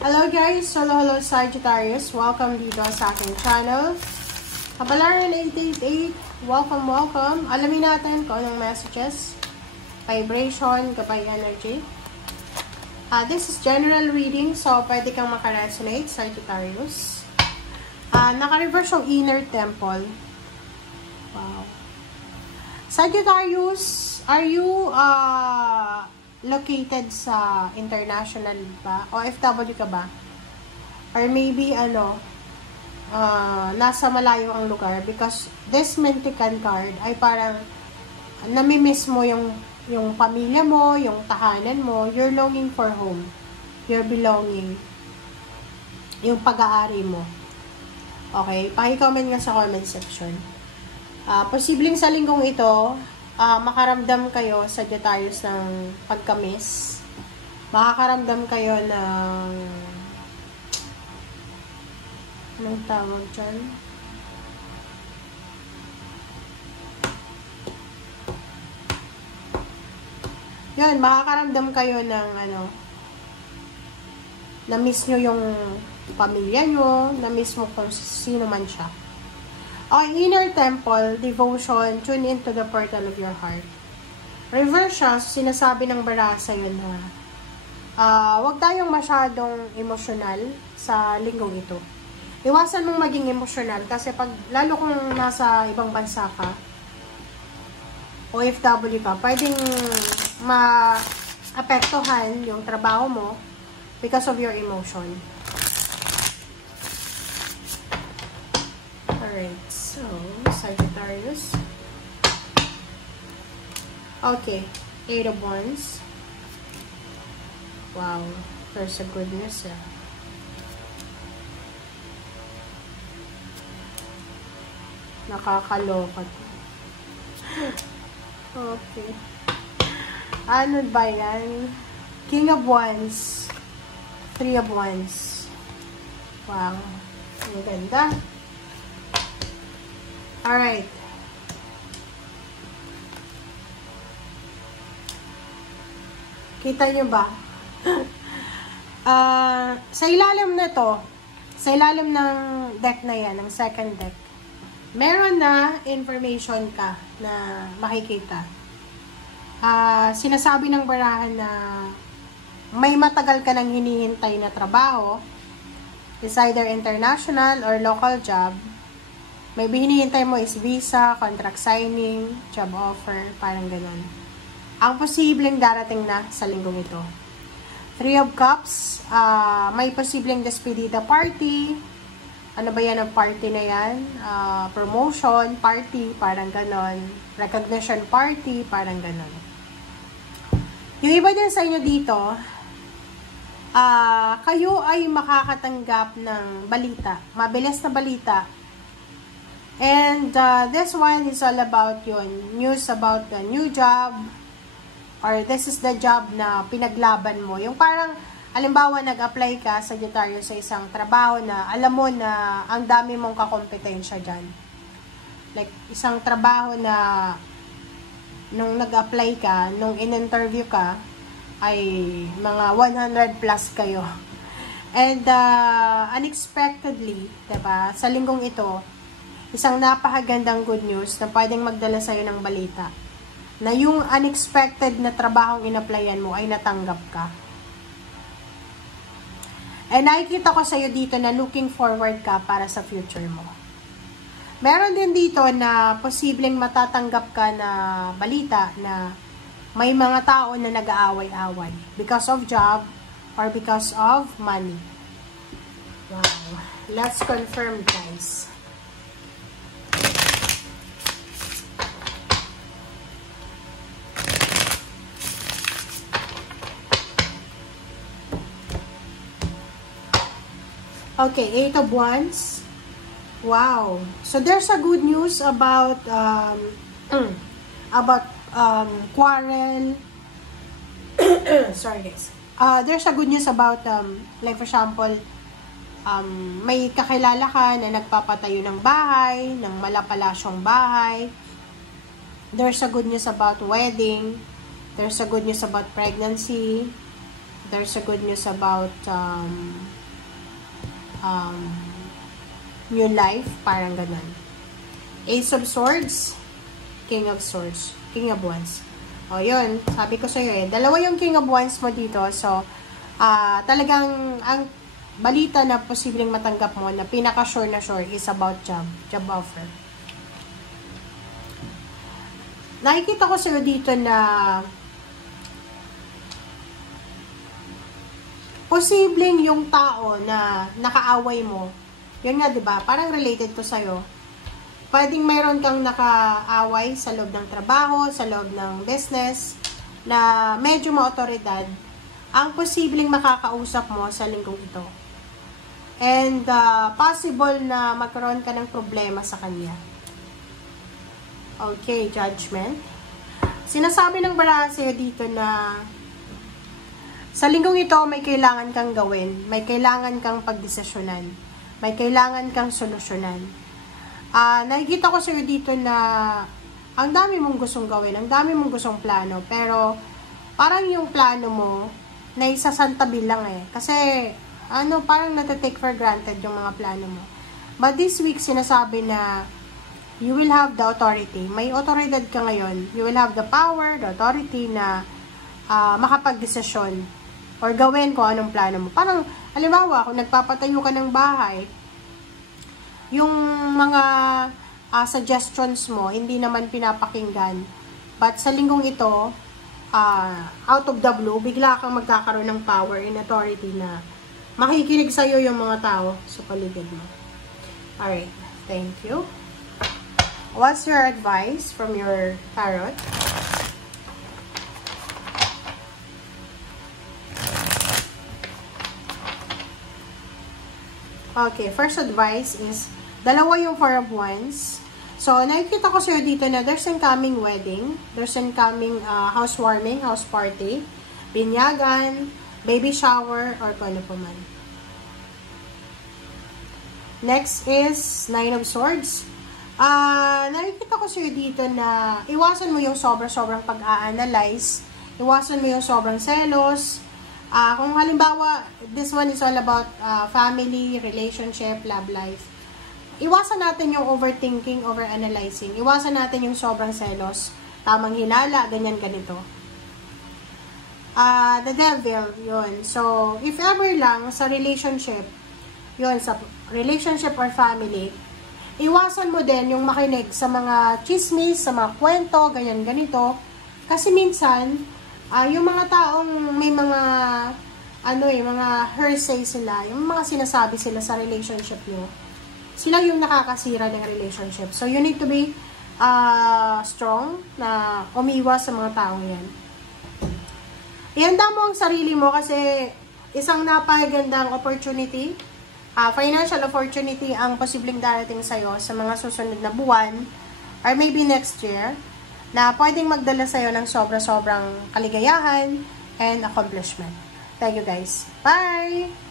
Hello guys! Hello Sagittarius! Welcome dito sa aking channel. Kabalaran 888, welcome! Alamin natin kung anong messages, vibration, gabay energy. This is general reading, so pwede kang makaresonate, Sagittarius. Naka-reverse yung inner temple. Wow. Sagittarius, are you located sa international ba? O FW ka ba? Or maybe, nasa malayo ang lugar? Because this Mentican card ay parang namimiss mo yung pamilya mo, yung tahanan mo. You're longing for home. You're belonging. Yung pag-aari mo. Okay? Paki-comment nga sa comment section. Posibleng sa linggong ito, makaramdam kayo, Sagittarius, ng pagka-miss. Makakaramdam kayo ng anong tawag dyan? Yan, makakaramdam kayo ng na-miss nyo yung pamilya nyo, na-miss mo kung sino man siya. Okay, inner temple, devotion, tune into the portal of your heart. Reverse siya, sinasabi ng bara sa'yo na huwag tayong masyadong emosyonal sa linggong ito. Iwasan mong maging emosyonal kasi lalo kung nasa ibang bansa ka, OFW ka, pwedeng maapektuhan yung trabaho mo because of your emotion. Alright, so, Sagittarius. Okay, 8 of Wands. Wow, there's a goodness. Nakakaloka. Okay. Ano ba yan? King of Wands. 3 of Wands. Wow, ang ganda. Alright. Kita nyo ba? Sa ilalim na to, sa ilalim ng deck na yan, ng second deck, meron na information ka na makikita. Sinasabi ng barahan na may matagal ka nang hinihintay na trabaho, is either international or local job. May hinihintay mo is visa, contract signing, job offer, parang ganun. Ang posibleng darating na sa linggong ito. 3 of Cups, may posibleng despedida party. Ano ba yan ang party na yan? Promotion party, parang ganun. Recognition party, parang ganun. Yung iba din sa inyo dito, kayo ay makakatanggap ng balita. Mabilis na balita. And this one is all about yun. News about the new job. Or this is the job na pinaglaban mo. Yung parang, halimbawa, nag-apply ka, Sagittarius, sa isang trabaho na alam mo na ang dami mong kakompetensya dyan. Like, isang trabaho na nung nag-apply ka, nung in-interview ka, ay mga 100 plus kayo. And unexpectedly, diba, sa linggong ito, isang napakagandang good news na pwedeng magdala sa'yo ng balita na yung unexpected na trabahong in-applyan mo ay natanggap ka. And nakikita ko sa'yo dito na looking forward ka para sa future mo. Meron din dito na posibleng matatanggap ka na balita na may mga tao na nag-aaway-away because of job or because of money. Wow. Let's confirm, guys. Okay, 8 of Wands. Wow. So there's a good news about quarrel. Sorry guys. There's a good news about like for example, may kakilala ka na nagpapatayo ng bahay, ng malapalasyong bahay. There's a good news about wedding. There's a good news about pregnancy. there's a good news about new life, parang ganun. Ace of Swords, King of Swords, King of Wands. O, yun. Sabi ko sa'yo dalawa yung King of Wands mo dito. So, talagang, ang balita na posibleng matanggap mo, na pinaka-sure na sure, is about job offer. Nakikita ko sa'yo dito na posibleng yung tao na nakaaway mo, yun nga, diba? Parang related to sa'yo. Pwedeng mayroon kang nakaaway sa loob ng trabaho, sa loob ng business, na medyo ma-otoridad, ang posibleng makakausap mo sa linggong ito. And possible na magkaroon ka ng problema sa kanya. Okay, Judgment. Sinasabi ng baraha sa'yo dito na sa linggong ito, may kailangan kang gawin, may kailangan kang pagdesisyonan, may kailangan kang solusyonan. Nakikita ko sa'yo dito na ang dami mong gustong gawin, ang dami mong gustong plano, pero parang yung plano mo na isasantabi lang kasi parang natatake for granted yung mga plano mo. But this week, sinasabi na you will have the authority. May otoridad ka ngayon. You will have the power, the authority na makapag-desisyon or gawin kung anong plano mo. Parang, halimbawa, kung nagpapatayo ka ng bahay, yung mga suggestions mo, hindi naman pinapakinggan. But sa linggong ito, out of the blue, bigla kang magkakaroon ng power and authority na makikinig sa'yo yung mga tao sa paligid mo. Alright, thank you. What's your advice from your tarot? Okay, first advice is dalawa yung Four of Wands. So, nakikita ko sa'yo dito na there's incoming wedding, there's incoming housewarming, house party, binyagan, baby shower, or kung ano pa man. Next is Nine of Swords. Nakikita ko sa'yo dito na iwasan mo yung sobrang pag-a-analyze, iwasan mo yung sobrang selos. Kung halimbawa, this one is all about family, relationship, love life. Iwasan natin yung overthinking, overanalyzing. Iwasan natin yung sobrang selos, tamang hinala, ganyan, ganito. The Devil, yun. So, if ever lang sa relationship, yun, sa relationship or family, iwasan mo din yung makinig sa mga chismis, sa mga kwento, ganyan, ganito. Kasi minsan, yung mga taong may mga, mga hearsay sila, yung mga sinasabi sila sa relationship nyo, sila yung nakakasira ng relationship. So, you need to be strong na umiwas sa mga taong yan. Ihanda mo ang sarili mo kasi isang napakagandang opportunity, financial opportunity ang posibleng darating sa'yo sa mga susunod na buwan or maybe next year na pwedeng magdala sa'yo ng sobrang kaligayahan and accomplishment. Thank you guys. Bye!